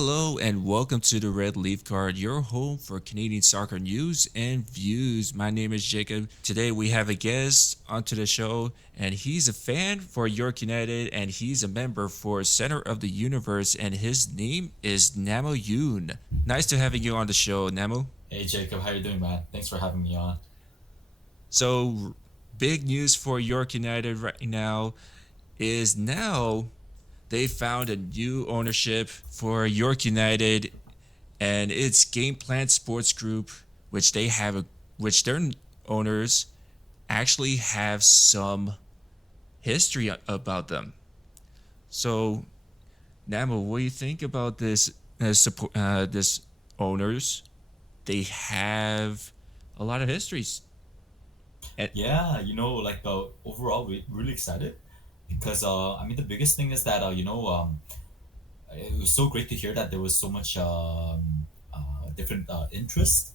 Hello and welcome to the Red Leaf Card, your home for Canadian soccer news and views. My name is Jacob. Today we have a guest onto the show, and he's a fan for York United, and he's a member for Center of the Universe, and his name is Namu Yoon. Nice to having you on the show, Namu. Hey Jacob, how you doing, man? Thanks for having me on. So, big news for York United right now is now they found a new ownership for York United, and it's Game Plan Sports Group, which they have which their owners actually have some history about them. So, Namu, what do you think about this? This owners, they have a lot of histories. And Yeah, overall, we're really excited because the biggest thing is that it was so great to hear that there was so much different interest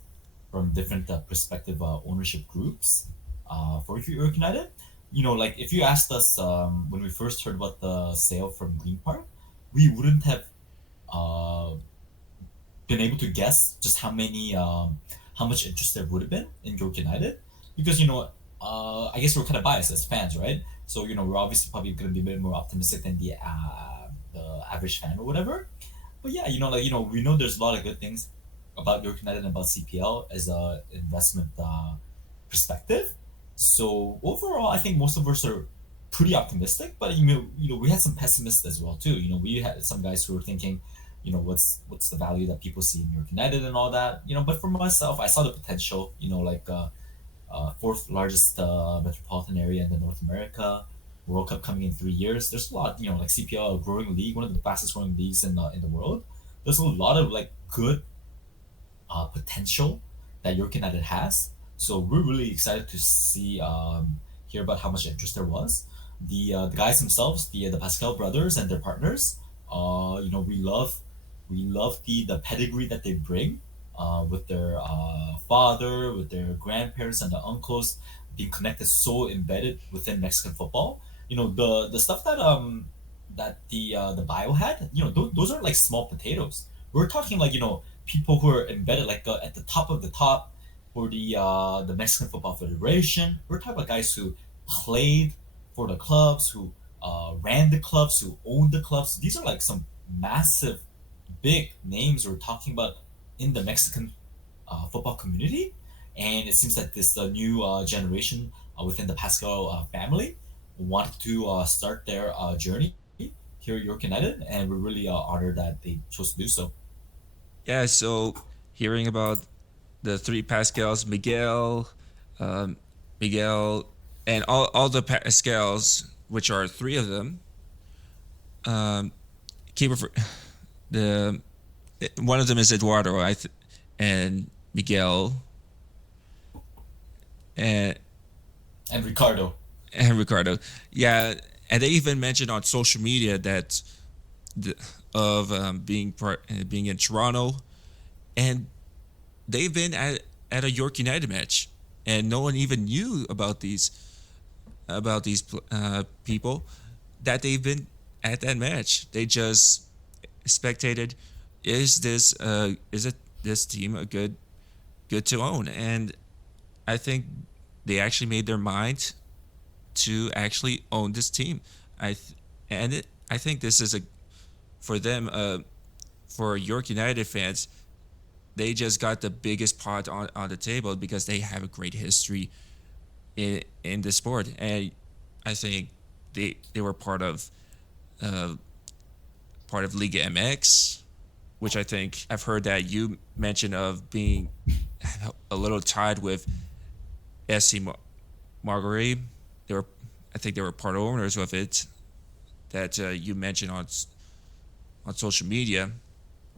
from different prospective ownership groups for York United. Like if you asked us when we first heard about the sale from Green Park, we wouldn't have uh, been able to guess just how much interest there would have been in York United because I guess we're kind of biased as fans, right? So we're obviously probably going to be a bit more optimistic than the average fan or whatever. But yeah, we know there's a lot of good things about York United and about CPL as a investment perspective. So overall, I think most of us are pretty optimistic, but we had some pessimists as well too. We had some guys who were thinking, what's the value that people see in York United and all that. But for myself, I saw the potential. Fourth largest metropolitan area in the North America. World Cup coming in 3 years. There's a lot, like CPL, a growing league, one of the fastest growing leagues in the world. There's a lot of like good potential that York United has. So we're really excited to see hear about how much interest there was. The guys themselves, the Pascal brothers and their partners. We love the pedigree that they bring with their father, with their grandparents and the uncles being connected so embedded within Mexican football. The stuff that the bio had. Those are like small potatoes. We're talking like people who are embedded like at the top of the top for the Mexican Football Federation. We're talking about guys who played for the clubs, who ran the clubs, who owned the clubs. These are like some massive, big names we're talking about in the Mexican football community. And it seems that this new generation within the Pascal family wanted to start their journey here at York United, and we're really honored that they chose to do so. yeah, so hearing about the three Pascals, um, Miguel, and all the Pascals, which are three of them. Um, keeper for the one of them is Eduardo, and Miguel, and And Ricardo. and Ricardo. Yeah, and they even mentioned on social media that the, of being in Toronto, and they've been at a York United match, and no one even knew about these people that they've been at that match. They just spectated. Is it this team a good to own? And I think they actually made their mind to actually own this team. I think this is a for them for York United fans. They just got the biggest pot on the table because they have a great history in the sport, and I think they were uh, part of Liga MX, which I think I've heard that you mentioned of being a little tied with SC Marguerite. They were, I think they were part owners of it that you mentioned on social media,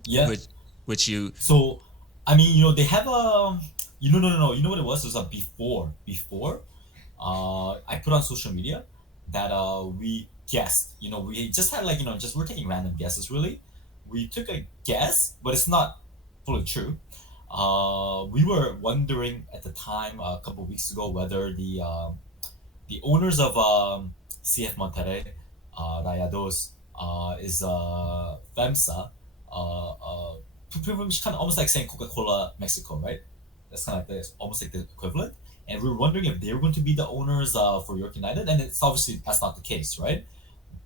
Yeah. which which you So, they have a. No. You know what it was? It was a before. I put on social media that we guessed. We just had like just we're taking random guesses. Really, we took a guess, but it's not fully true. We were wondering at the time a couple of weeks ago whether the owners of CF Monterrey, Rayados, is FEMSA. pretty much kind of almost like saying Coca-Cola Mexico, right? That's kind of like almost like the equivalent. And we were wondering if they were going to be the owners for York United, and it's obviously that's not the case, right?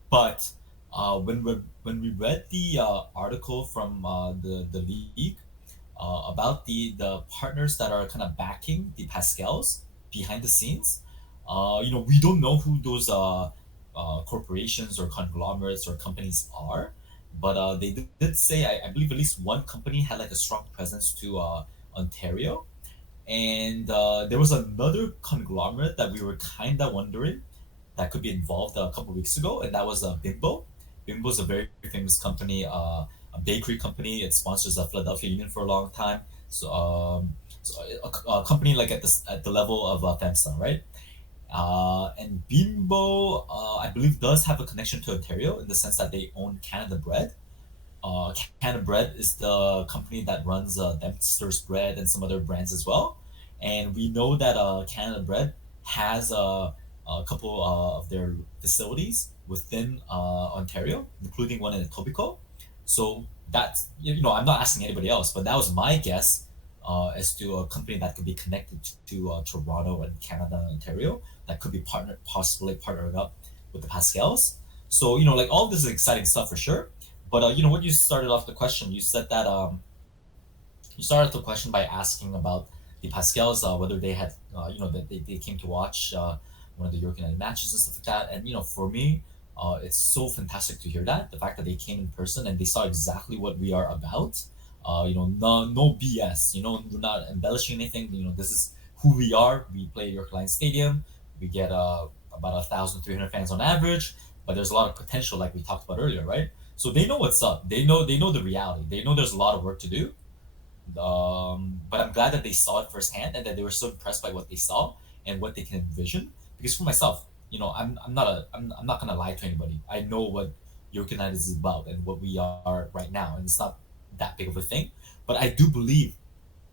But when we read the article from the league about the partners that are kind of backing the Pascals behind the scenes, we don't know who those corporations or conglomerates or companies are, but they did say I believe at least one company had like a strong presence to Ontario, and there was another conglomerate that we were kind of wondering that could be involved a couple weeks ago, and that was Bimbo. Bimbo is a very famous company, a bakery company. It sponsors the Philadelphia Union for a long time. So a company like at the level of FEMSA, right? And Bimbo, I believe, does have a connection to Ontario in the sense that they own Canada Bread. Canada Bread is the company that runs Dempster's Bread and some other brands as well. And we know that Canada Bread has a couple of their facilities within Ontario, including one in Etobicoke. So that's, I'm not asking anybody else, but that was my guess as to a company that could be connected to Toronto and Canada and Ontario that could be possibly partnering up with the Pascals. So, like all this is exciting stuff for sure. But when you started off the question, you said that you started the question by asking about the Pascals, whether they had, that they came to watch one of the York United matches and stuff like that. And for me, it's so fantastic to hear that the fact that they came in person and they saw exactly what we are about. No BS. We're not embellishing anything. This is who we are. We play at York Lions Stadium. We get about 1,300 fans on average, but there's a lot of potential, like we talked about earlier, right? So they know what's up. They know the reality. They know there's a lot of work to do. But I'm glad that they saw it firsthand and that they were so impressed by what they saw and what they can envision. Because for myself, I'm not gonna lie to anybody. I know what York United is about and what we are right now, and it's not that big of a thing. But I do believe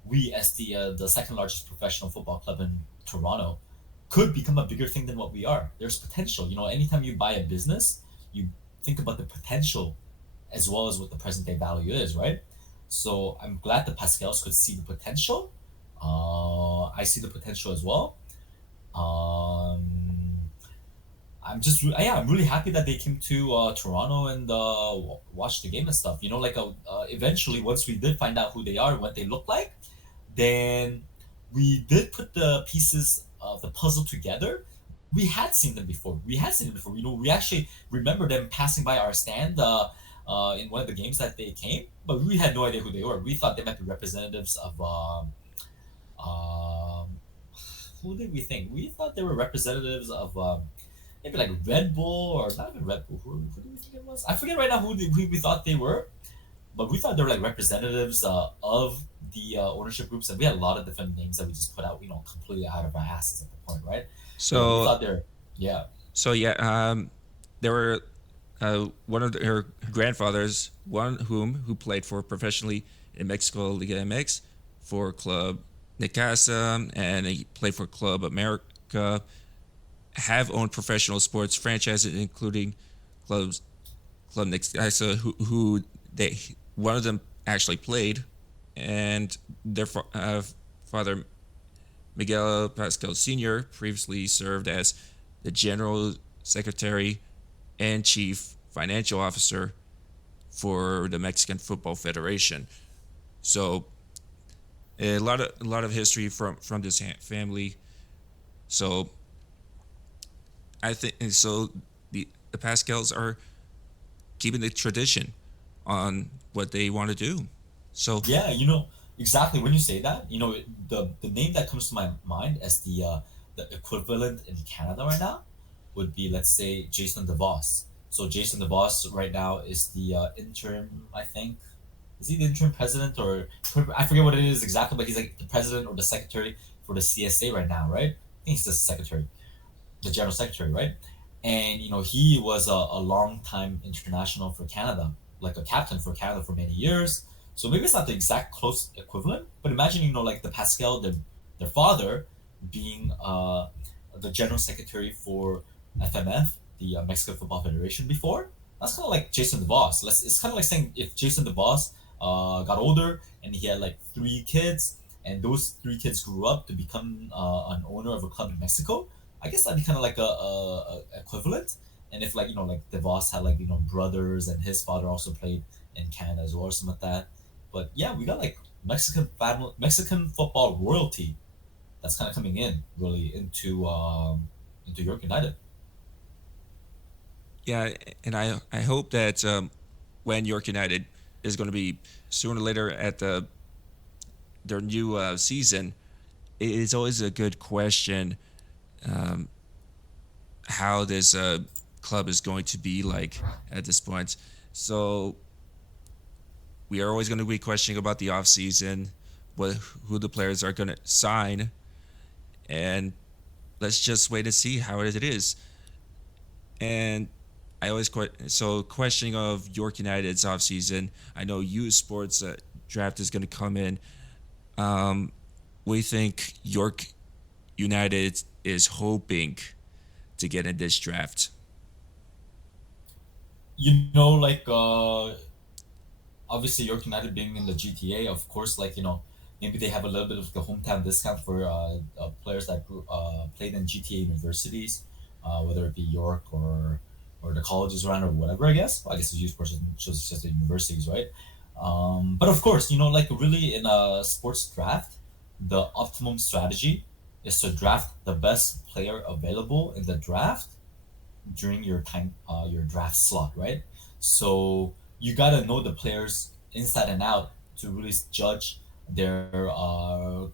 we, as the second largest professional football club in Toronto, could become a bigger thing than what we are. There's potential. Anytime you buy a business, you think about the potential as well as what the present day value is, right? So I'm glad the Pascals could see the potential. I see the potential as well. Um, I'm really happy that they came to Toronto and watched the game and stuff. Like eventually, once we did find out who they are and what they look like, then we did put the pieces of the puzzle together. We had seen them before. We had seen them before. We actually remember them passing by our stand in one of the games that they came, but we had no idea who they were. We thought they might be representatives of um, who did we think? We thought they were representatives of maybe like Red Bull or not even Red Bull. Who do we think it was? I forget right now who we thought they were, but we thought they were like representatives of the ownership groups, and we had a lot of different names that we just put out, completely out of our asses at the point, right? But we So thought they're yeah, so yeah, there were one of her grandfathers, one who played for professionally in Mexico Liga MX for Club Nicasa, and he played for Club America. Have owned professional sports franchises, including clubs Club Nicasa, who they one of them actually played, and their father Miguel Pascal Sr. previously served as the general secretary and chief financial officer for the Mexican Football Federation. So a lot of history from this family. So I think so. The Pascals are keeping the tradition on what they want to do. So yeah. Exactly when you say that, the name that comes to my mind as the equivalent in Canada right now would be, let's say, Jason DeVos. So Jason DeVos right now is the interim, I think. Is he the interim president, or I forget what it is exactly, but he's like the president or the secretary for the CSA right now, right? I think he's the secretary, the general secretary, right? And he was a long time international for Canada, like a captain for Canada for many years. So maybe it's not the exact close equivalent, but imagine like the Pascal, their father, being the general secretary for FMF, the Mexican Football Federation before. That's kind of like Jason DeVos. It's kind of like saying if Jason DeVos got older and he had like three kids, and those three kids grew up to become an owner of a club in Mexico. I guess that'd be kind of like a equivalent. And if like like DeVos had like brothers, and his father also played in Canada as well, or something like that. But yeah, we got like Mexican football royalty that's kind of coming in really into York United. Yeah, and I hope that when York United is going to be sooner or later at their new season, it is always a good question um, how this club is going to be like at this point. So we are always going to be questioning about the off season, what who the players are going to sign, and let's just wait and see how it is. And I always questioning of York United's off season. I know U Sports draft is going to come in. Um, we think York United is hoping to get in this draft. Like obviously York United being in the GTA, of course, like maybe they have a little bit of the hometown discount for players that played in GTA universities, whether it be York or the colleges around or whatever. I guess it's youth sports shows just the universities, right? But of course, like really in a sports draft, the optimum strategy is to draft the best player available in the draft during your draft slot, right? So you gotta know the players inside and out to really judge their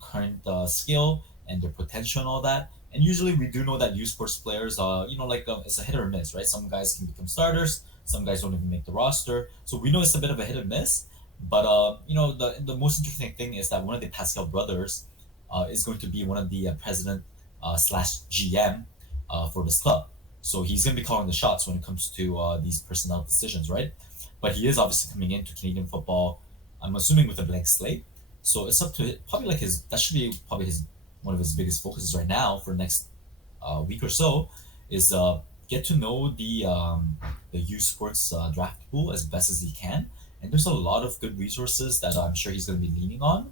current skill and their potential and all that. And usually we do know that U Sports players, like it's a hit or miss, right? Some guys can become starters, some guys don't even make the roster. So we know it's a bit of a hit or miss. But the most interesting thing is that one of the Pascal brothers is going to be one of the president slash GM for this club. So he's going to be calling the shots when it comes to these personnel decisions, right? But he is obviously coming into Canadian football, I'm assuming with a blank slate. So it's up to probably like that should be probably his one of his biggest focuses right now for the next week or so is get to know the U Sports draft pool as best as he can. And there's a lot of good resources that I'm sure he's going to be leaning on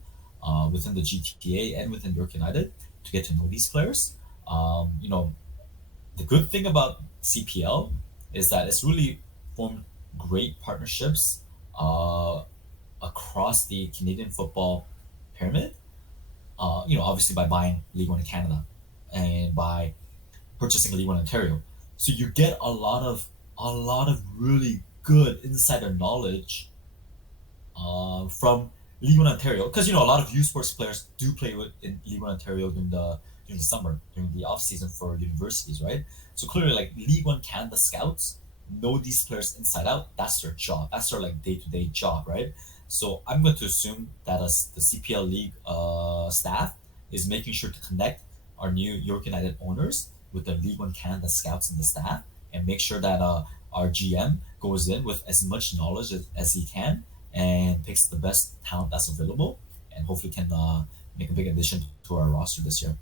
within the GTA and within York United to get to know these players. The good thing about CPL is that it's really formed great partnerships uh, across the Canadian football pyramid. Obviously by buying League One in Canada and by purchasing League One Ontario, so you get a lot of really good insider knowledge from League One Ontario, because a lot of U Sports players do play in League One Ontario during the summer, during the off season for universities, right? So clearly, like League One Canada scouts know these players inside out. That's their job. That's their like day to day job, right? So I'm going to assume that as the CPL League staff is making sure to connect our new York United owners with the League One Canada scouts and the staff, and make sure that our GM goes in with as much knowledge as he can and picks the best talent that's available, and hopefully can make a big addition to our roster this year.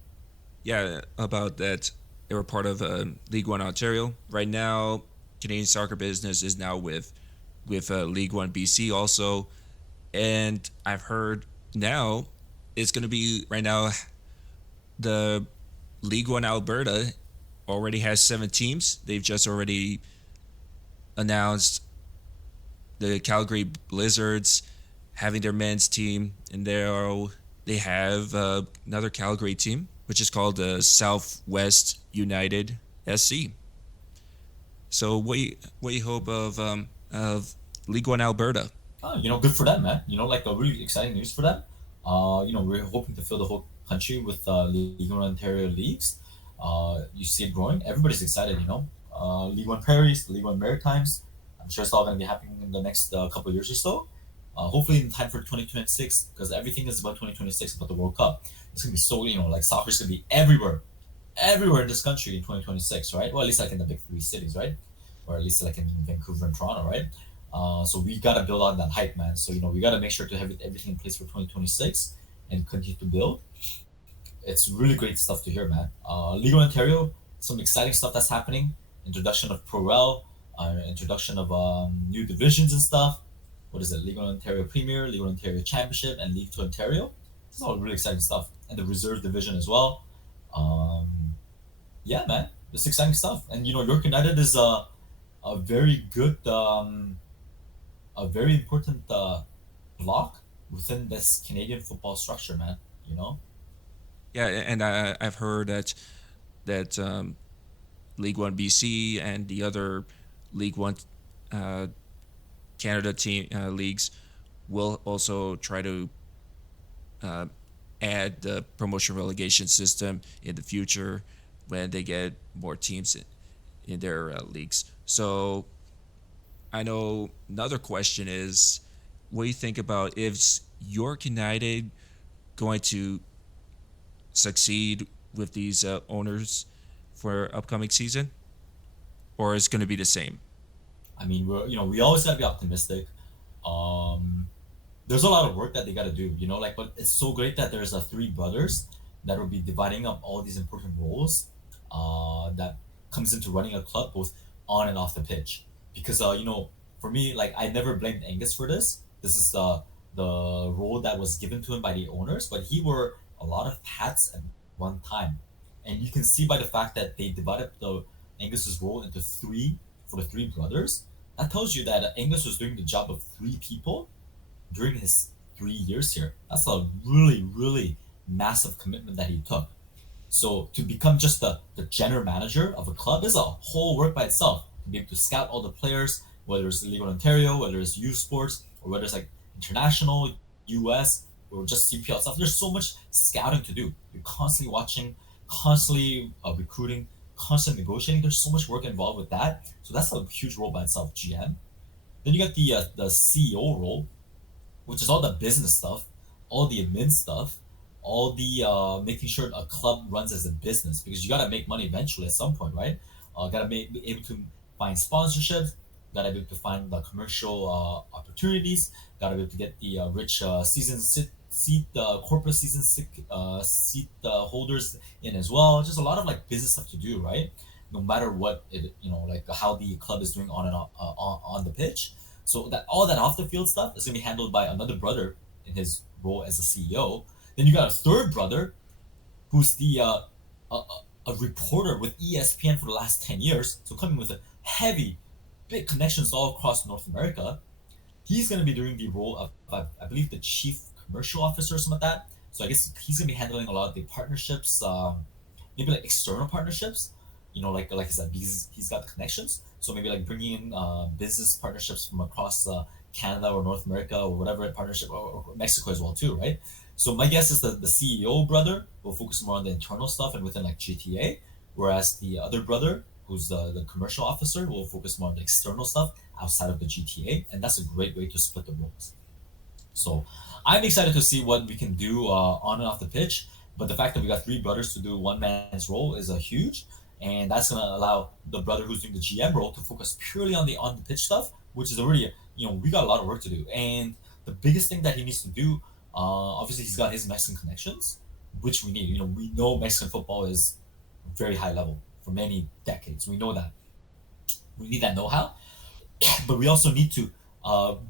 Yeah, about that, they were part of League One Ontario. Right now, Canadian Soccer Business is now with League One BC also, and I've heard now it's going to be right now the League One Alberta already has 7 teams. They've just already announced the Calgary Blizzards having their men's team, and they have another Calgary team, which is called the Southwest United SC. So what you hope of League One Alberta? Good for them, man. Like a really exciting news for them. We're hoping to fill the whole country with League One Ontario leagues. You see it growing. Everybody's excited. League One Prairies, League One Maritimes. I'm sure it's all going to be happening in the next couple of years or so. Hopefully in time for 2026, because everything is about 2026, about the World Cup. It's going to be so, like soccer's going to be everywhere in this country in 2026, right? Well, at least like in the big three cities, right? Or at least like in Vancouver and Toronto, right? So we got to build on that hype, man. So, we got to make sure to have everything in place for 2026 and continue to build. It's really great stuff to hear, man. Legal Ontario, some exciting stuff that's happening. Introduction of Pro Rel, introduction of new divisions and stuff. What is it? League One Ontario Premier, League One Ontario Championship, and League Two Ontario. This is all really exciting stuff, and the reserve division as well. Um, yeah, man, this is exciting stuff. And York United is a very good, a very important block within this Canadian football structure, man. You know. Yeah, and I've heard that League One BC and the other League One uh, Canada team leagues will also try to uh, add the promotion relegation system in the future when they get more teams in their leagues. So I know another question is, what do you think about if York United going to succeed with these owners for upcoming season, or is it going to be the same? I mean, we always gotta be optimistic. Um, there's a lot of work that they gotta do, like, but it's so great that there's three brothers that will be dividing up all these important roles, that comes into running a club both on and off the pitch. Because for me, like, I never blamed Angus for this. This is the role that was given to him by the owners, but he wore a lot of hats at one time, and you can see by the fact that they divided the Angus's role into three for the three brothers. That tells you that Angus was doing the job of three people during his 3 years here. That's a really, really massive commitment that he took. So to become just the general manager of a club is a whole work by itself. To be able to scout all the players, whether it's League One Ontario, whether it's youth sports, or whether it's like international, US, or just CPL stuff. There's so much scouting to do. You're constantly watching, constantly recruiting, constantly negotiating. There's so much work involved with that. So that's a huge role by itself, GM. Then you got the CEO role, which is all the business stuff, all the admin stuff, all the making sure a club runs as a business, because you gotta make money eventually at some point, right? Gotta be able to find sponsorships, gotta be able to find the commercial opportunities, gotta be able to get the rich season seat corporate seat holders in as well. Just a lot of like business stuff to do, right? No matter what it, like how the club is doing on and on the pitch. So that all that off the field stuff is gonna be handled by another brother in his role as a CEO. Then you got a third brother who's the a, a reporter with ESPN for the last 10 years. So coming with a heavy, big connections all across North America. He's gonna be doing the role of I believe the chief commercial officer or something like that. So I guess he's gonna be handling a lot of the partnerships, maybe like external partnerships. Like I said, because he's got the connections. So maybe like bringing in business partnerships from across Canada or North America or whatever partnership, or Mexico as well too, right? So my guess is that the CEO brother will focus more on the internal stuff and within like GTA, whereas the other brother, who's the commercial officer, will focus more on the external stuff outside of the GTA, and that's a great way to split the roles. So I'm excited to see what we can do on and off the pitch. But the fact that we got three brothers to do one man's role is a huge, and that's gonna allow the brother who's doing the GM role to focus purely on the pitch stuff, which is already we got a lot of work to do. And the biggest thing that he needs to do, obviously he's got his Mexican connections, which we need. We know Mexican football is very high level for many decades. We know that. We need that know-how, but we also need to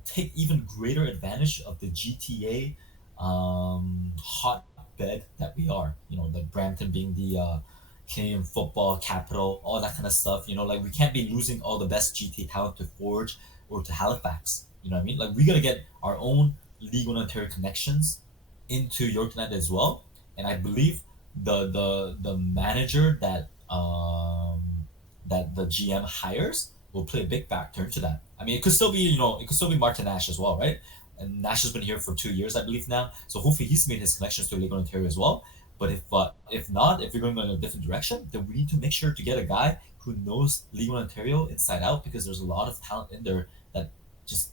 take even greater advantage of the GTA hotbed that we are. The Brampton being the Canadian football capital, all that kind of stuff. Like we can't be losing all the best GTA talent to Forge or to Halifax. You know what I mean? Like we gotta get our own League One Ontario connections into York United as well. And I believe the manager that the GM hires will play a big factor into that. I mean, it could still be it could still be Martin Nash as well, right? And Nash has been here for 2 years, I believe now. So hopefully he's made his connections to League One Ontario as well. But if not, if you're going in a different direction, then we need to make sure to get a guy who knows League One Ontario inside out, because there's a lot of talent in there that just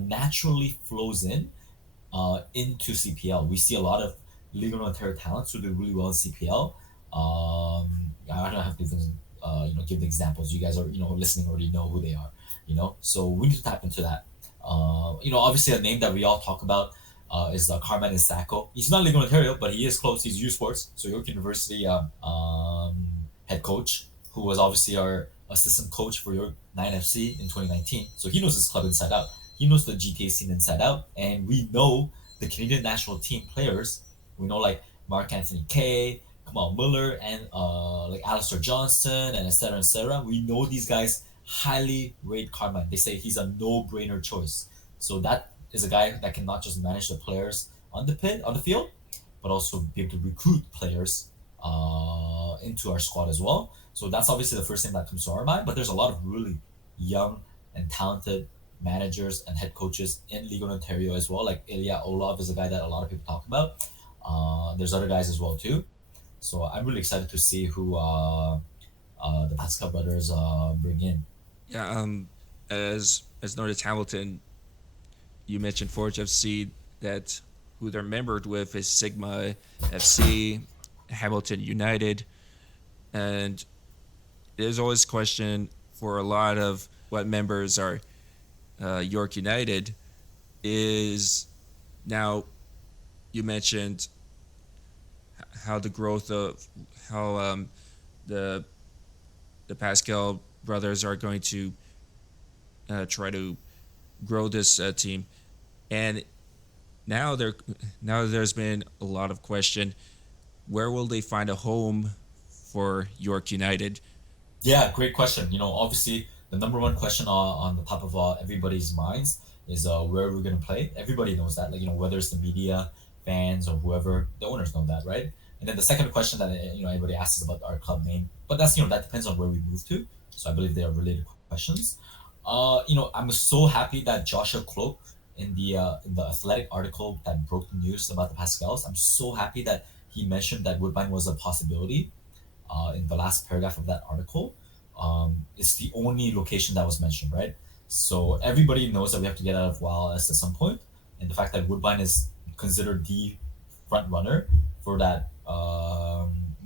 naturally flows into CPL. We see a lot of League One Ontario talents who do really well in CPL. I don't have to even give the examples. You guys are listening already know who they are. So we need to tap into that. Obviously a name that we all talk about is Carmen Isako. He's not League One Ontario, but he is close. He's U Sports, so York University head coach, who was obviously our assistant coach for your 9FC in 2019, so he knows his club inside out. He knows the GTA scene inside out, and we know the Canadian national team players. We know like Mark Anthony Kay, Kamal Muller, and like Alistair Johnston, and etc. etc. We know these guys highly rate Carmine. They say he's a no-brainer choice. So that is a guy that can not just manage the players on the field, but also be able to recruit players into our squad as well. So that's obviously the first thing that comes to our mind. But there's a lot of really young and talented managers and head coaches in League One Ontario as well. Like Ilya Olov is a guy that a lot of people talk about. There's other guys as well too. So I'm really excited to see who the Pascal brothers bring in. Yeah, as noted, Hamilton, you mentioned Forge FC, that who they're membered with is Sigma FC, Hamilton United, and there's always question for a lot of what members are York United is now. You mentioned how the growth of how the the Pascal brothers are going to try to grow this team, and now there now there's been a lot of question: where will they find a home for York United? Yeah, great question. Obviously, the number one question on the top of everybody's minds is where we're going to play. Everybody knows that, like, whether it's the media, fans, or whoever, the owners know that, right? And then the second question that everybody asks is about our club name, but that's that depends on where we move to. So I believe they are related questions. I'm so happy that Joshua Cloak in the athletic article that broke the news about the Pascals. I'm so happy that he mentioned that Woodbine was a possibility in the last paragraph of that article. It's the only location that was mentioned, right? So everybody knows that we have to get out of WildS at some point, and the fact that Woodbine is considered the front runner for that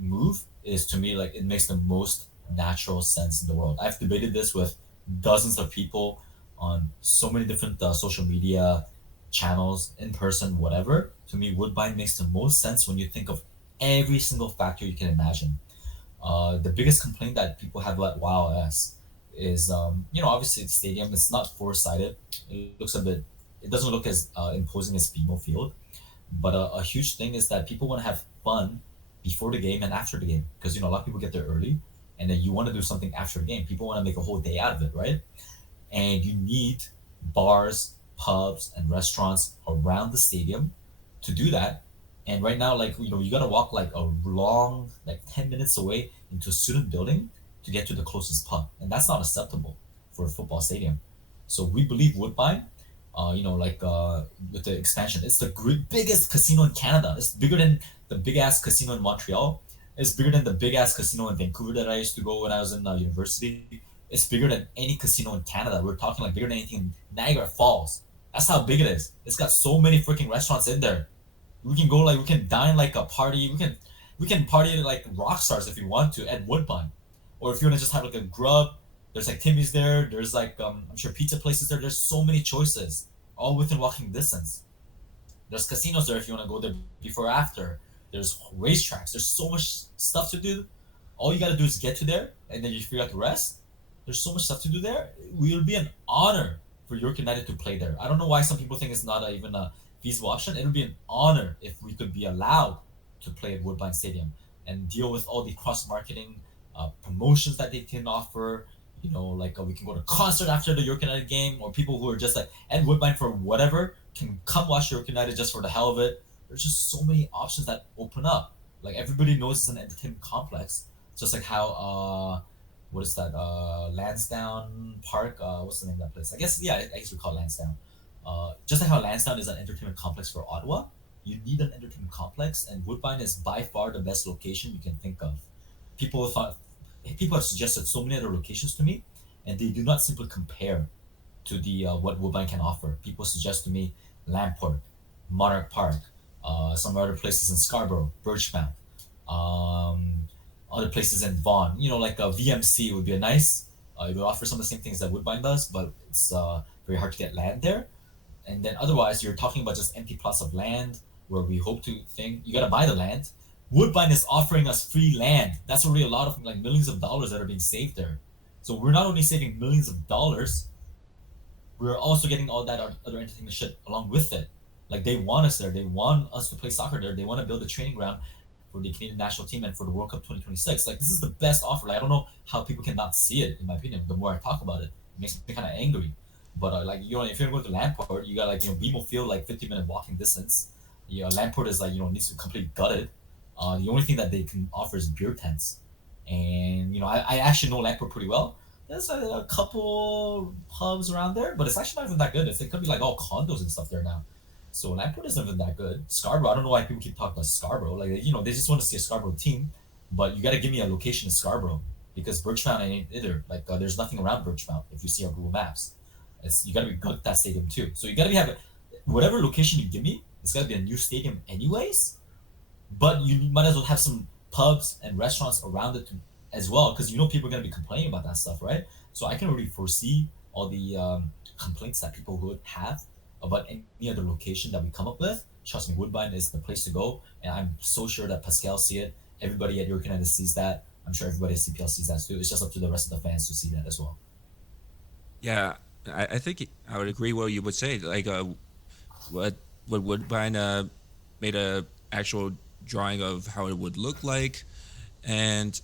move is, to me, like, it makes the most natural sense in the world. I've debated this with dozens of people on so many different social media channels, in person, whatever. To me, Woodbine makes the most sense when you think of every single factor you can imagine. The biggest complaint that people have about WoW S is, obviously the stadium is not four-sided. It looks a bit, it doesn't look as imposing as BMO Field. But a huge thing is that people want to have fun before the game and after the game, because a lot of people get there early, and then you want to do something after the game. People want to make a whole day out of it, right? And you need bars, pubs, and restaurants around the stadium to do that. And right now, like, you gotta walk like a long, like 10 minutes away into a student building to get to the closest pub, and that's not acceptable for a football stadium. So we believe Woodbine, with the expansion, it's the biggest casino in Canada. It's bigger than the big ass casino in Montreal. It's bigger than the big ass casino in Vancouver that I used to go when I was in university. It's bigger than any casino in Canada. We're talking like bigger than anything in Niagara Falls. That's how big it is. It's got so many freaking restaurants in there. We can go, like, we can dine like a party. We can party like rock stars if you want to at Woodbine, or if you want to just have like a grub. There's like Timmy's there. There's like I'm sure pizza places there. There's so many choices, all within walking distance. There's casinos there if you want to go there before or after. There's racetracks. There's so much stuff to do. All you gotta do is get to there, and then you figure out the rest. There's so much stuff to do there. It will be an honor for York United to play there. I don't know why some people think it's not even a feasible option. It would be an honor if we could be allowed to play at Woodbine Stadium and deal with all the cross marketing promotions that they can offer. Like, we can go to concert after the York United game, or people who are just like at Woodbine for whatever can come watch York United just for the hell of it. There's just so many options that open up. Like, everybody knows it's an entertainment complex, just like how what is that, Lansdowne Park, what's the name of that place? I guess we call it Lansdowne. Just like how Lansdowne is an entertainment complex for Ottawa, you need an entertainment complex, and Woodbine is by far the best location you can think of. People thought People have suggested so many other locations to me, and they do not simply compare to the what Woodbine can offer. People suggest to me Lamport, Monarch Park, some other places in Scarborough, Birchmount, um, other places in Vaughan. Like a VMC would be a nice. It would offer some of the same things that Woodbine does, but it's very hard to get land there. And then otherwise, you're talking about just empty plots of land where we hope to think you gotta buy the land. Woodbine is offering us free land. That's already a lot of, like, millions of dollars that are being saved there. So we're not only saving millions of dollars, we're also getting all that other entertainment shit along with it. Like they want us there. They want us to play soccer there. They want to build a training ground for the Canadian national team and for the World Cup 2026. Like this is the best offer. Like I don't know how people cannot see it. In my opinion, the more I talk about it makes me kind of angry. But like if you're going to Lamport, you got like BMO Field like 50-minute walking distance. Lamport is like needs to be completely gutted. The only thing that they can offer is beer tents, and I actually know Lamport pretty well. There's a couple pubs around there, but it's actually not even that good. It could be like all condos and stuff there now. So Lamport isn't even that good. Scarborough, I don't know why people keep talking about Scarborough. Like they just want to see a Scarborough team, but you got to give me a location in Scarborough because Birchmount ain't either. Like there's nothing around Birchmount if you see on Google Maps. You got to be good at that stadium too. So you got to have whatever location you give me. It's got to be a new stadium anyways. But you might as well have some pubs and restaurants around it as well, because people are going to be complaining about that stuff, right? So I can already foresee all the complaints that people would have about any other location that we come up with. Trust me, Woodbine is the place to go, and I'm so sure that Pascal see it. Everybody at York United sees that. I'm sure everybody at CPL sees that too. It's just up to the rest of the fans to see that as well. Yeah, I think I would agree what you would say. Like, what Woodbine made a actual drawing of how it would look like, and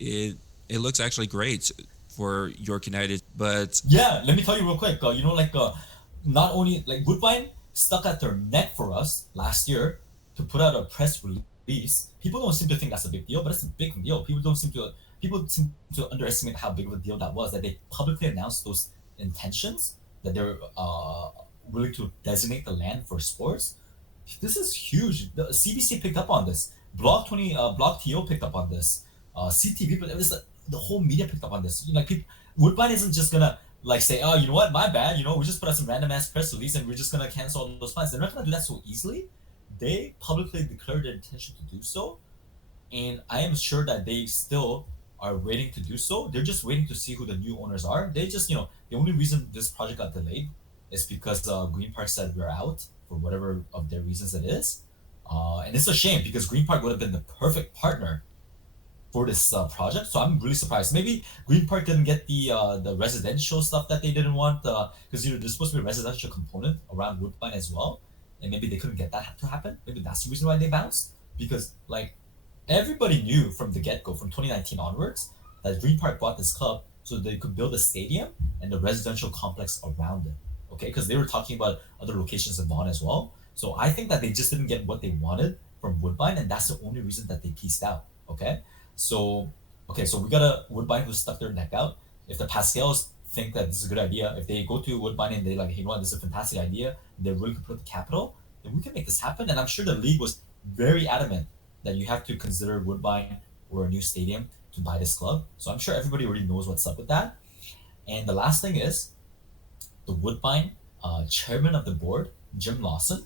it looks actually great for York United. But Yeah, let me tell you real quick. Not only like Woodbine stuck at their neck for us last year to put out a press release. People don't seem to think that's a big deal, but it's a big deal. People seem to underestimate how big of a deal that was. That they publicly announced those intentions that they're willing to designate the land for sports. This is huge. The CBC picked up on this. Block TO picked up on this. CTV, but it was the whole media picked up on this. Woodbine isn't just gonna like say, oh, you know what, my bad. We just put out some random ass press release and we're just gonna cancel all those plans. They're not gonna do that so easily. They publicly declared their intention to do so, and I am sure that they still are waiting to do so. They're just waiting to see who the new owners are. They just, the only reason this project got delayed is because Green Park said we're out for whatever of their reasons it is. And it's a shame because Green Park would have been the perfect partner for this project. So I'm really surprised. Maybe Green Park didn't get the residential stuff that they didn't want because there's supposed to be a residential component around Woodbine as well, and maybe they couldn't get that to happen. Maybe that's the reason why they bounced, because like everybody knew from the get-go, from 2019 onwards, that Green Park bought this club so they could build a stadium and the residential complex around it. Okay, because they were talking about other locations in Vaughan as well. So I think that they just didn't get what they wanted from Woodbine, and that's the only reason that they pieced out. So we got a Woodbine who stuck their neck out. If the Pascals think that this is a good idea, if they go to Woodbine and they like, hey, this is a fantastic idea, they're willing to put the capital, then we can make this happen. And I'm sure the league was very adamant that you have to consider Woodbine or a new stadium to buy this club. So I'm sure everybody already knows what's up with that. And the last thing is the Woodbine chairman of the board, Jim Lawson,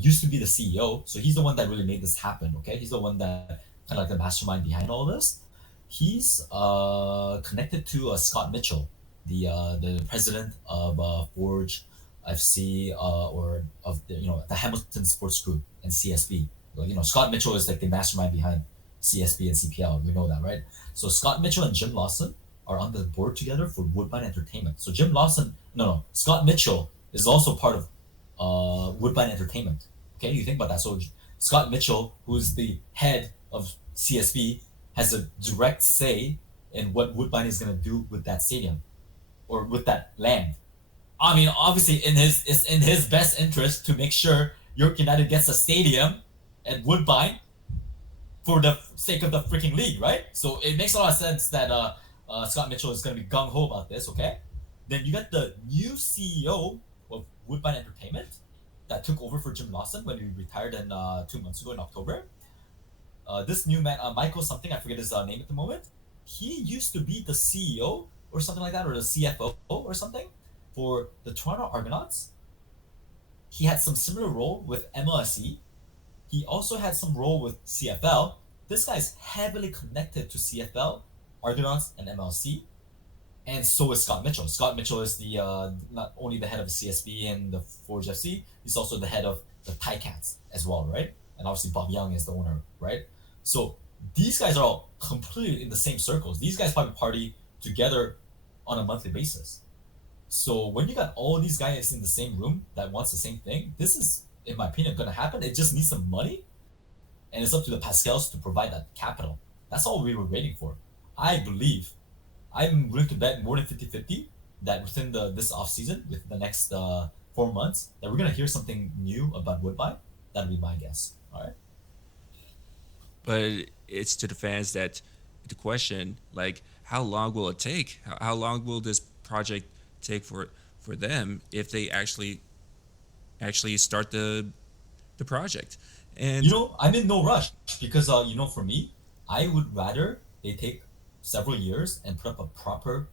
used to be the CEO. So he's the one that really made this happen. Okay, he's the one that kind of like the mastermind behind all this. He's connected to Scott Mitchell, the president of Forge FC or of the Hamilton Sports Group and CSB. Scott Mitchell is like the mastermind behind CSB and CPL. We know that, right? So Scott Mitchell and Jim Lawson are on the board together for Woodbine Entertainment. So Scott Mitchell is also part of Woodbine Entertainment. Okay, you think about that. So Scott Mitchell, who's the head of CSB, has a direct say in what Woodbine is going to do with that stadium or with that land. I mean, obviously, it's in his best interest to make sure York United gets a stadium at Woodbine for the sake of the freaking league, right? So it makes a lot of sense that Scott Mitchell is going to be gung ho about this. Okay, then you got the new CEO of Woodbine Entertainment that took over for Jim Lawson when he retired 2 months ago in October. This new man, Michael something, I forget his name at the moment. He used to be the CEO or something like that, or the CFO or something for the Toronto Argonauts. He had some similar role with MLSE. He also had some role with CFL. This guy's heavily connected to CFL, Argonauts, and MLC. And so is Scott Mitchell. Scott Mitchell is the not only the head of the CSB and the Forge FC, he's also the head of the Ticats as well, right? And obviously Bob Young is the owner, right? So these guys are all completely in the same circles. These guys probably party together on a monthly basis. So when you got all these guys in the same room that wants the same thing, this is, in my opinion, gonna happen. It just needs some money, and it's up to the Pascals to provide that capital. That's all we were waiting for. I believe, I'm willing to bet more than 50-50 that within this off season, within the next 4 months, that we're gonna hear something new about Woodbine. That'll be my guess. All right. But it's to the fans that the question, like, how long will it take? How long will this project take for them if they actually start the project? You And know, I'm in no rush because for me, I would rather they take several years and put up a proper,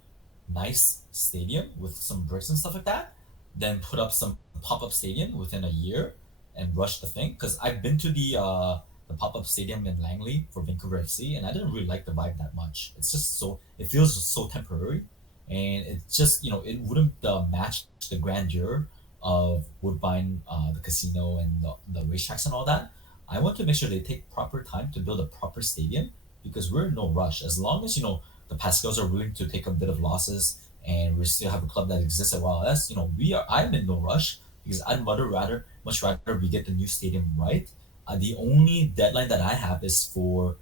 nice stadium with some bricks and stuff like that, than put up some pop-up stadium within a year and rush the thing. Because I've been to the pop-up stadium in Langley for Vancouver FC, and I didn't really like the vibe that much. It's just so it feels so temporary, and it's just it wouldn't match the grandeur of Woodbine, the casino, and the racetracks and all that. I want to make sure they take proper time to build a proper stadium because we're in no rush. As long as the Pascals are willing to take a bit of losses and we still have a club that exists at YLS, we are. I'm in no rush because I'd much rather we get the new stadium right. The only deadline that I have is for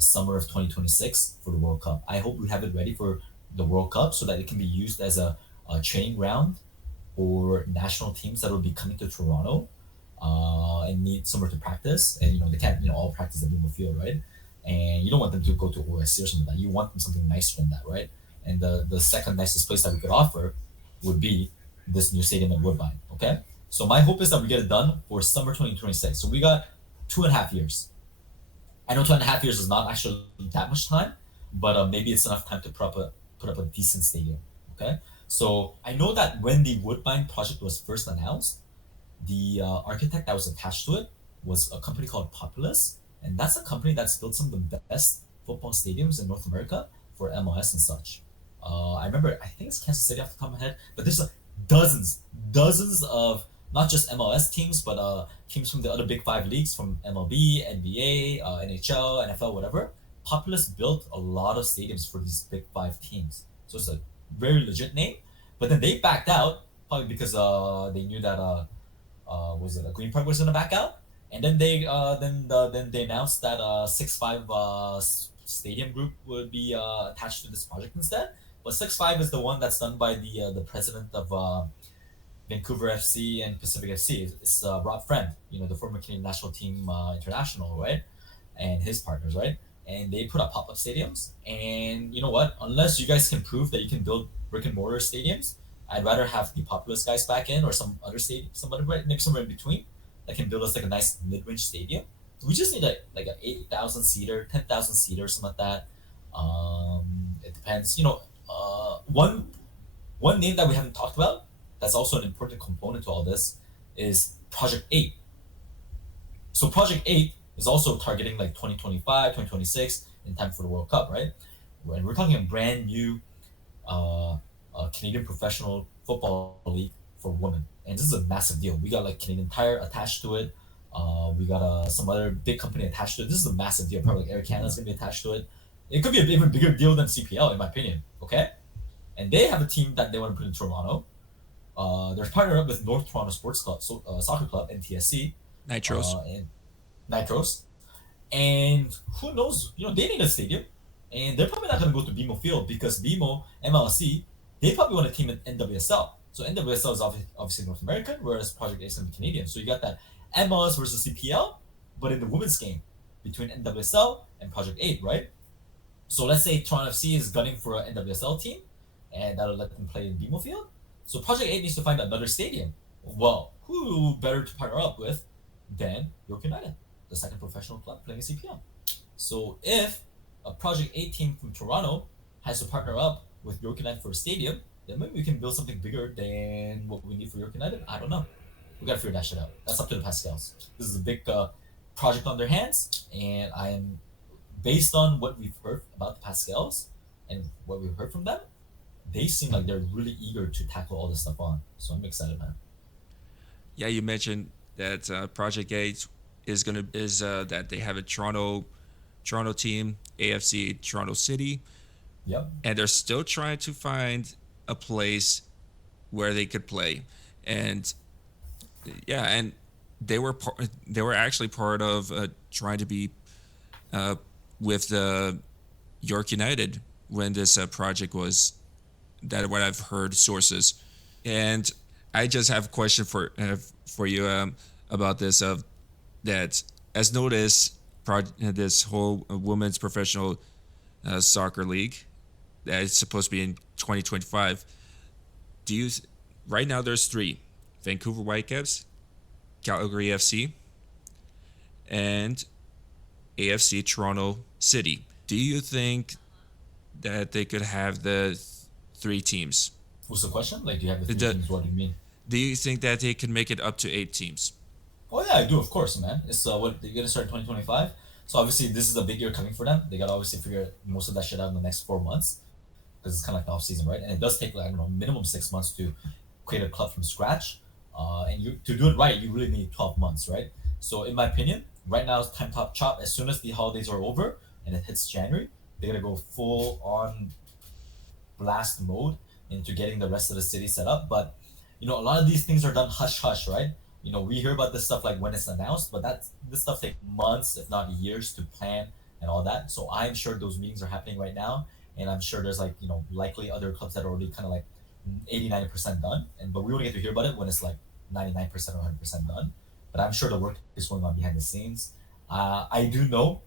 summer of 2026 for the World Cup. I hope we have it ready for the World Cup so that it can be used as a training ground or national teams that will be coming to Toronto and need somewhere to practice. And they can't all practice at BMO Field, right? And you don't want them to go to OSC or something like that. You want them something nicer than that, right? And the second nicest place that we could offer would be this new stadium at Woodbine. Okay, so my hope is that we get it done for summer 2026. So we got 2.5 years. I know 2.5 years is not actually that much time, but maybe it's enough time to put up a decent stadium. Okay, so I know that when the Woodbine project was first announced, the architect that was attached to it was a company called Populous, and that's a company that's built some of the best football stadiums in North America for MLS and such. I remember, I think it's Kansas City off the top of my head, but there's dozens of not just MLS teams, but teams from the other big five leagues from MLB, NBA, NHL, NFL, whatever. Populous built a lot of stadiums for these big five teams, so it's a very legit name. But then they backed out probably because they knew that was it a Green Park was gonna back out, and then they announced that 6-5 Stadium Group would be attached to this project instead. But 6-5 is the one that's done by the president of Vancouver FC and Pacific FC. It's Rob Friend, the former Canadian national team international, right, and his partners, right. And they put up pop-up stadiums. And you know what? Unless you guys can prove that you can build brick and mortar stadiums, I'd rather have the Populous guys back in or some other stadium, somebody maybe somewhere in between that can build us like a nice mid-range stadium. We just need like an 8,000 seater, 10,000 seater, something like that. It depends. One name that we haven't talked about that's also an important component to all this is Project 8. So Project 8 is also targeting like 2025, 2026 in time for the World Cup, right? And we're talking a brand new Canadian professional football league for women. And this is a massive deal. We got like Canadian Tire attached to it. We got some other big company attached to it. This is a massive deal. Probably like Air Canada's going to be attached to it. It could be an even bigger deal than CPL, in my opinion. Okay? And they have a team that they want to put in Toronto. They're partnered up with North Toronto Sports Club, Soccer Club, NTSC. Nitros. And Nitros. And who knows? They need a stadium. And they're probably not going to go to BMO Field because BMO, MLC, they probably want a team in NWSL. So NWSL is obviously North American, whereas Project A is going to be Canadian. So you got that MLS versus CPL, but in the women's game between NWSL and Project 8, right? So let's say Toronto FC is gunning for an NWSL team, and that'll let them play in BMO Field. So Project 8 needs to find another stadium. Well, who better to partner up with than York United, the second professional club playing in CPL? So if a Project 8 team from Toronto has to partner up with York United for a stadium, then maybe we can build something bigger than what we need for York United. I don't know. We gotta figure that shit out. That's up to the Pascals. This is a big project on their hands, and I am, based on what we've heard about the Pascals and what we've heard from them, they seem like they're really eager to tackle all this stuff on. So I'm excited, man. Yeah, you mentioned that Project 8 is that they have a Toronto team, AFC Toronto City. Yep. and they're still trying to find a place where they could play. And yeah, and they were actually part of trying to be uh, with the York United when this project was, that what I've heard sources. And I just have a question for you about this of that, as noticed this whole women's professional soccer league that is supposed to be in 2025. Do you right now there's three: Vancouver Whitecaps, Calgary FC, and AFC Toronto City. Do you think that they could have the three teams? What's the question? Like, do you have the three The, teams? What do you mean? do you think that they can make it up to eight teams? Oh yeah, I do, of course, man. It's what they're gonna start in 2025. So obviously this is a big year coming for them. They gotta obviously figure most of that shit out in the next 4 months because it's kind of like the off season, right? And it does take like I don't know minimum 6 months to create a club from scratch. And you to do it right, you really need 12 months, right? So in my opinion, right now it's time top chop. As soon as the holidays are over and it hits January, they're gonna go full on blast mode into getting the rest of the city set up. But a lot of these things are done hush hush, right? We hear about this stuff like when it's announced, but this stuff takes months, if not years, to plan and all that. So I'm sure those meetings are happening right now, and I'm sure there's like likely other clubs that are already kind of like 80-90% done, and but we only get to hear about it when it's like 99% or 100% done. But I'm sure the work is going on behind the scenes. I do know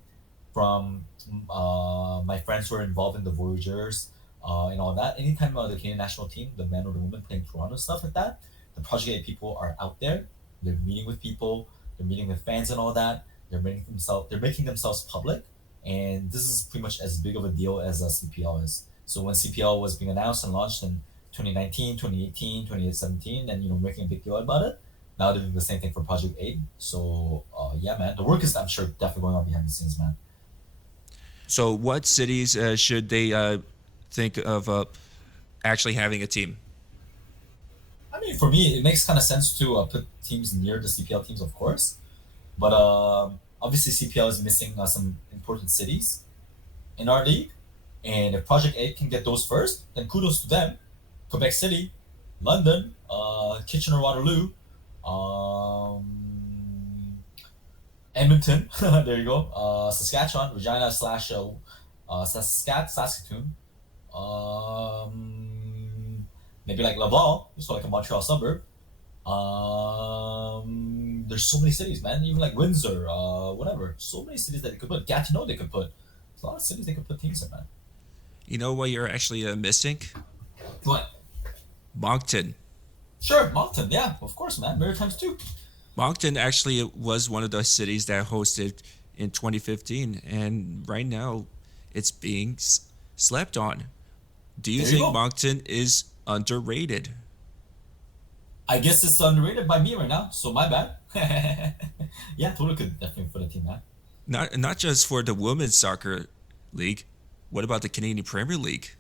from my friends who are involved in the Voyagers and all that. Anytime the Canadian national team, the men or the women playing Toronto stuff like that, the Project A people are out there. They're meeting with people. They're meeting with fans and all that. They're making themselves public, and this is pretty much as big of a deal as CPL is. So when CPL was being announced and launched in 2019, 2018, 2017, and making a big deal about it. Now they're doing the same thing for Project 8. So yeah, man, the work is I'm sure definitely going on behind the scenes, man. So, what cities should they think of actually having a team? I mean, for me, it makes kind of sense to put teams near the CPL teams, of course. But obviously, CPL is missing some important cities in our league. And if Project 8 can get those first, then kudos to them. Quebec City, London, Kitchener Waterloo, um, Edmonton, there you go, Saskatchewan, Regina slash Saskatoon, maybe like Laval, so like a Montreal suburb. There's so many cities, man. Even like Windsor, whatever. So many cities that they could put. Gatineau, they could put. There's a lot of cities they could put teams in, man. You know what you're actually missing? What? Moncton. Sure, Moncton. Yeah, of course, man. Maritimes too. Moncton actually was one of the cities that hosted in 2015, and right now it's being slept on. Do you There you think go. Moncton is underrated? I guess it's underrated by me right now, so my bad. Yeah, totally could definitely put a team, man. Not just for the women's soccer league. What about the Canadian Premier League?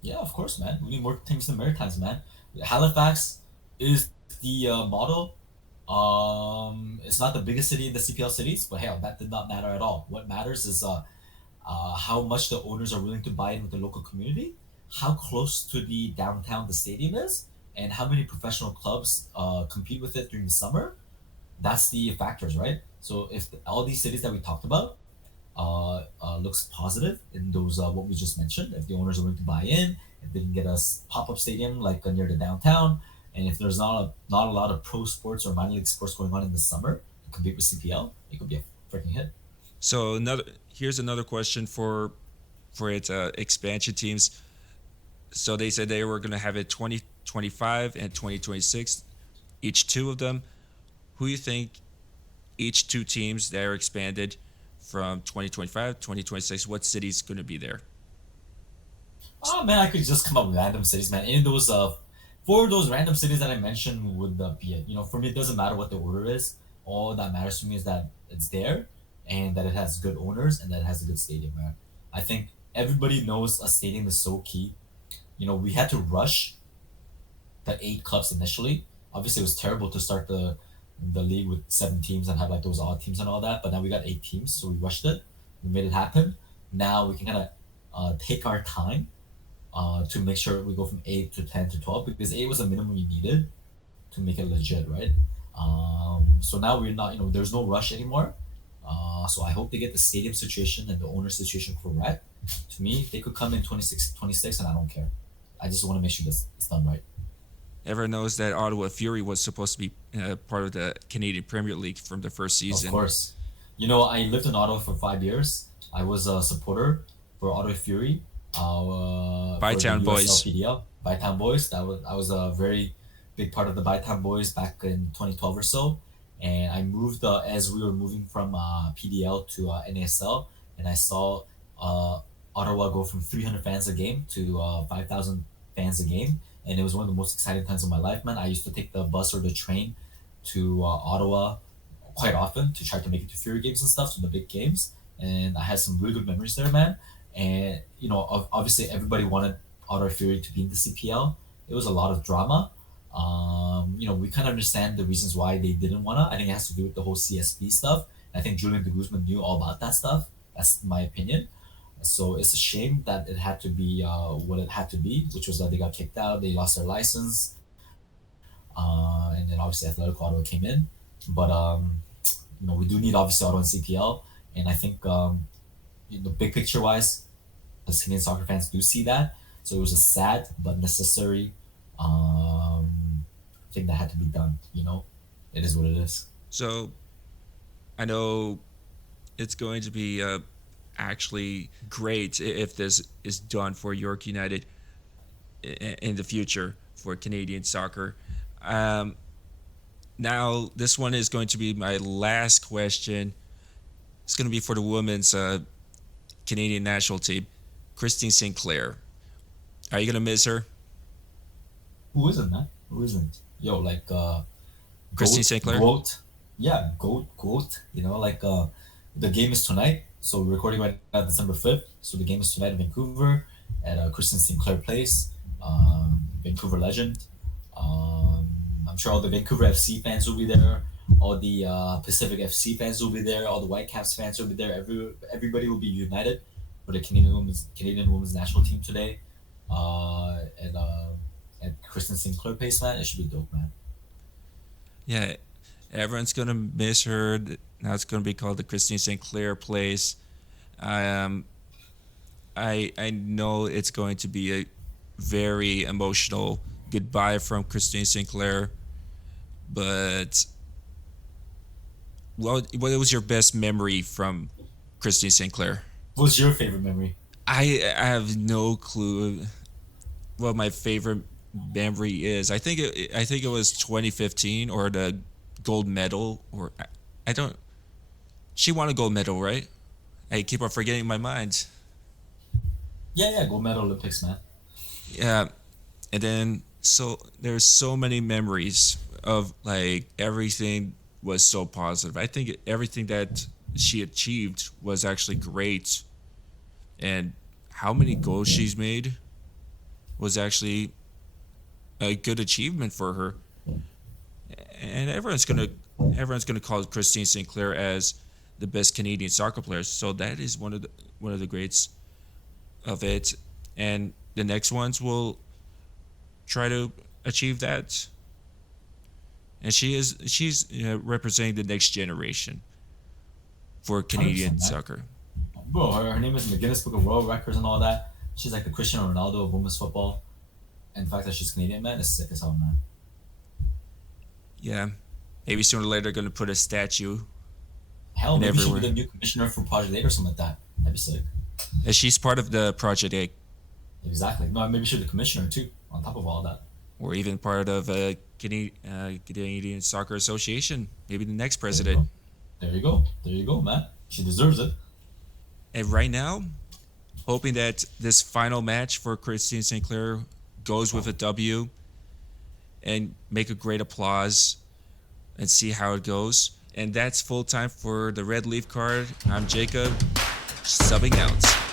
Yeah, of course, man. We need more teams in the Maritimes, man. Halifax is the model. It's not the biggest city in the CPL cities, but hell, that did not matter at all. What matters is how much the owners are willing to buy in with the local community, how close to the downtown the stadium is, and how many professional clubs compete with it during the summer. That's the factors, right? So if all these cities that we talked about looks positive in those what we just mentioned, if the owners are willing to buy in, if they can get a pop-up stadium like near the downtown, and if there's not a lot of pro sports or minor league sports going on in the summer to compete with CPL, it could be a freaking hit. So here's another question for its expansion teams. So they said they were going to have it 2025 and 2026, each two of them. Who do you think each two teams that are expanded from 2025 2026, what city's going to be there? Oh man, I could just come up with random cities, man. In those for those random cities that I mentioned would be it. For me, it doesn't matter what the order is. All that matters to me is that it's there and that it has good owners and that it has a good stadium, man. I think everybody knows a stadium is so key. We had to rush the 8 clubs initially. Obviously, it was terrible to start the league with 7 teams and have like those odd teams and all that. But now we got 8 teams, so we rushed it. We made it happen. Now we can kind of take our time to make sure we go from 8 to 10 to 12 because 8 was the minimum we needed to make it legit, right? So now we're not, there's no rush anymore. So I hope they get the stadium situation and the owner situation correct. To me, they could come in 26, and I don't care. I just want to make sure this it's done right. Everyone knows that Ottawa Fury was supposed to be part of the Canadian Premier League from the first Of season. course. I lived in Ottawa for 5 years. I was a supporter for Ottawa Fury, for the Bytown Boys. USLPDL, Bytown Boys. I was a very big part of the Bytown Boys back in 2012 or so. And I moved as we were moving from PDL to NASL, and I saw uh, Ottawa go from 300 fans a game to 5,000 fans a game. And it was one of the most exciting times of my life, man. I used to take the bus or the train to Ottawa quite often to try to make it to Fury games and stuff, to the big games. And I had some really good memories there, man. And obviously everybody wanted Ottawa Fury to be in the CPL. It was a lot of drama. We kind of understand the reasons why they didn't wanna. I think it has to do with the whole CSP stuff. I think Julian de Guzman knew all about that stuff. That's my opinion. So it's a shame that it had to be what it had to be, which was that they got kicked out, they lost their license, and then obviously Athletic Ottawa came in. But we do need obviously Ottawa and CPL, and I think the big picture wise, as Canadian soccer fans do see that. So it was a sad but necessary thing that had to be done. It is what it is. So I know it's going to be actually great if this is done for York United in the future for Canadian soccer. Now, this one is going to be my last question. It's going to be for the women's Canadian national team, Christine Sinclair. Are you going to miss her? Who isn't, man? Who isn't? Yo, like Christine goat, Sinclair? goat. Yeah, goat. The game is tonight. So we're recording right now, December 5th. So the game is tonight in Vancouver at Christine Sinclair Place, Vancouver legend. I'm sure all the Vancouver FC fans will be there. All the Pacific FC fans will be there. All the Whitecaps fans will be there. Everybody will be united for the Canadian women's national team today. At Christine Sinclair Place, man, it should be dope, man. Yeah, everyone's going to miss her. Now it's going to be called the Christine Sinclair Place. I know it's going to be a very emotional goodbye from Christine Sinclair. But what was your best memory from Christine Sinclair? What's your favorite memory? I have no clue what my favorite memory is. I think it was 2015 or the gold medal, or I don't. She won a gold medal, right? I keep on forgetting my mind. Yeah, gold medal Olympics, man. Yeah, and then so there's so many memories of like everything was so positive. I think everything that she achieved was actually great, and how many goals she's made was actually a good achievement for her. And everyone's gonna call Christine Sinclair as the best Canadian soccer player. So that is one of the greats of it. And the next ones will try to achieve that. And she's representing the next generation for Canadian 100%, man. soccer. Bro, her name is in the Guinness Book of World Records and all that. She's like the Cristiano Ronaldo of women's football. And the fact that she's Canadian, man, is sick as hell, man. Yeah, maybe sooner or later they're gonna put a statue Hell, in maybe she'll be everywhere. the new commissioner for Project 8 or something like that. That'd be sick. And she's part of the Project A, Exactly. No, maybe she'll be the commissioner too, on top of all that. or even part of Canadian Soccer Association. Maybe the next There you president. go. There you go, man. She deserves it. And right now, hoping that this final match for Christine Sinclair goes with a W and make a great applause and see how it goes. And that's full time for the Red Leaf Card. I'm Jacob, subbing out.